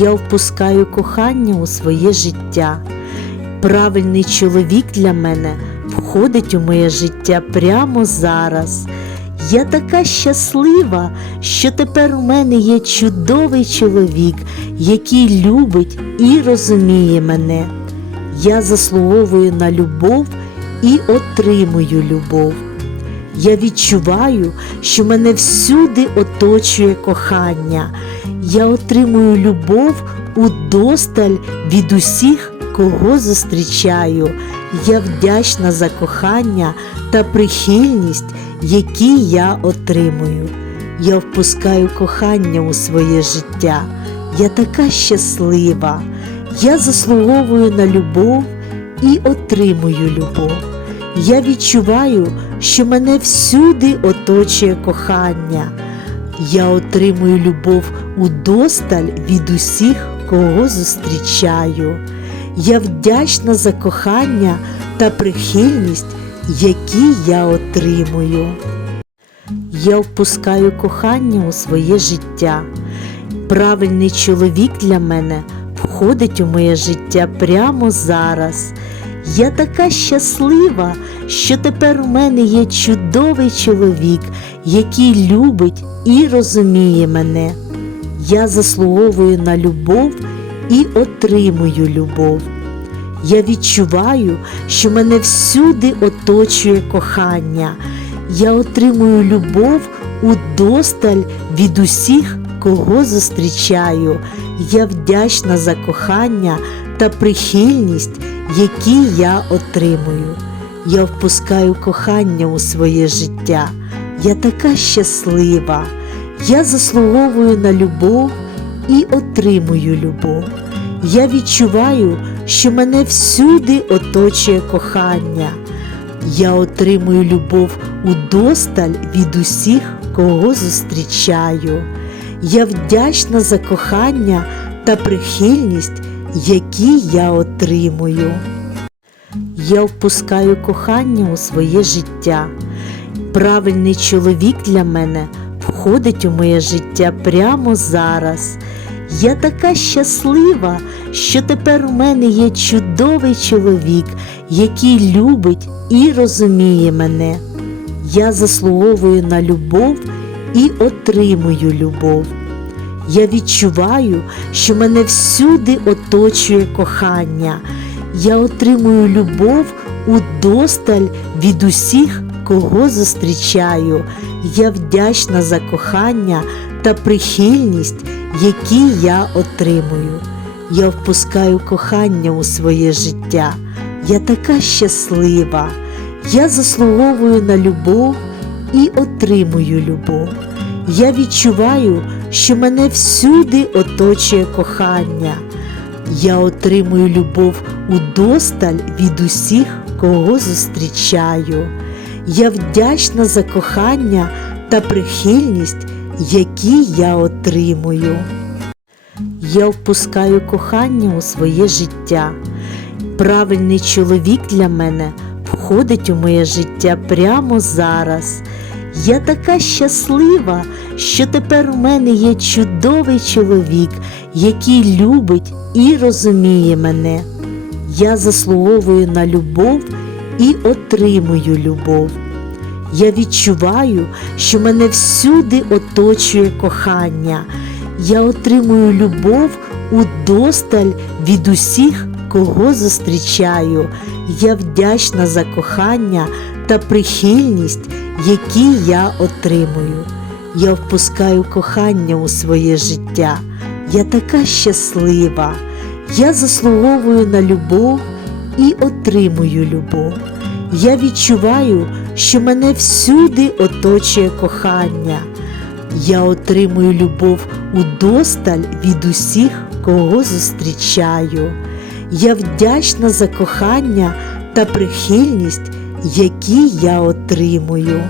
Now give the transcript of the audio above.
Я впускаю кохання у своє життя. Правильний чоловік для мене входить у моє життя прямо зараз. Я така щаслива, що тепер у мене є чудовий чоловік, який любить і розуміє мене. Я заслуговую на любов і отримую любов. Я відчуваю, що мене всюди оточує кохання. Я отримую любов удосталь від усіх, кого зустрічаю. Я вдячна за кохання та прихильність, які я отримую. Я впускаю кохання у своє життя. Я така щаслива. Я заслуговую на любов і отримую любов. Я відчуваю, що мене всюди оточує кохання. Я отримую любов удосталь від усіх, кого зустрічаю. Я вдячна за кохання та прихильність, які я отримую. Я впускаю кохання у своє життя. Правильний чоловік для мене входить у моє життя прямо зараз. Я така щаслива, що тепер у мене є чудовий чоловік, який любить і розуміє мене. Я заслуговую на любов і отримую любов. Я відчуваю, що мене всюди оточує кохання. Я отримую любов удосталь від усіх, кого зустрічаю. Я вдячна за кохання та прихильність, які я отримую. Я впускаю кохання у своє життя. Я така щаслива. Я заслуговую на любов і отримую любов. Я відчуваю, що мене всюди оточує кохання. Я отримую любов удосталь від усіх, кого зустрічаю. Я вдячна за кохання та прихильність, які я отримую. Я впускаю кохання у своє життя. Правильний чоловік для мене входить у моє життя прямо зараз. Я така щаслива, що тепер у мене є чудовий чоловік, який любить і розуміє мене. Я заслуговую на любов і отримую любов. Я відчуваю, що мене всюди оточує кохання. Я отримую любов удосталь від усіх, кого зустрічаю. Я вдячна за кохання та прихильність, які я отримую. Я впускаю кохання у своє життя. Я така щаслива. Я заслуговую на любов і отримую любов. Я відчуваю, що мене всюди оточує кохання. Я отримую любов удосталь від усіх, кого зустрічаю. Я вдячна за кохання та прихильність, які я отримую. Я впускаю кохання у своє життя. Правильний чоловік для мене входить у моє життя прямо зараз. Я така щаслива, що тепер у мене є чудовий чоловік, який любить і розуміє мене. Я заслуговую на любов і отримую любов. Я відчуваю, що мене всюди оточує кохання. Я отримую любов удосталь від усіх, кого зустрічаю. Я вдячна за кохання та прихильність, які я отримую. Я впускаю кохання у своє життя. Я така щаслива. Я заслуговую на любов і отримую любов. Я відчуваю, що мене всюди оточує кохання. Я отримую любов удосталь від усіх, кого зустрічаю. Я вдячна за кохання та прихильність, які я отримую.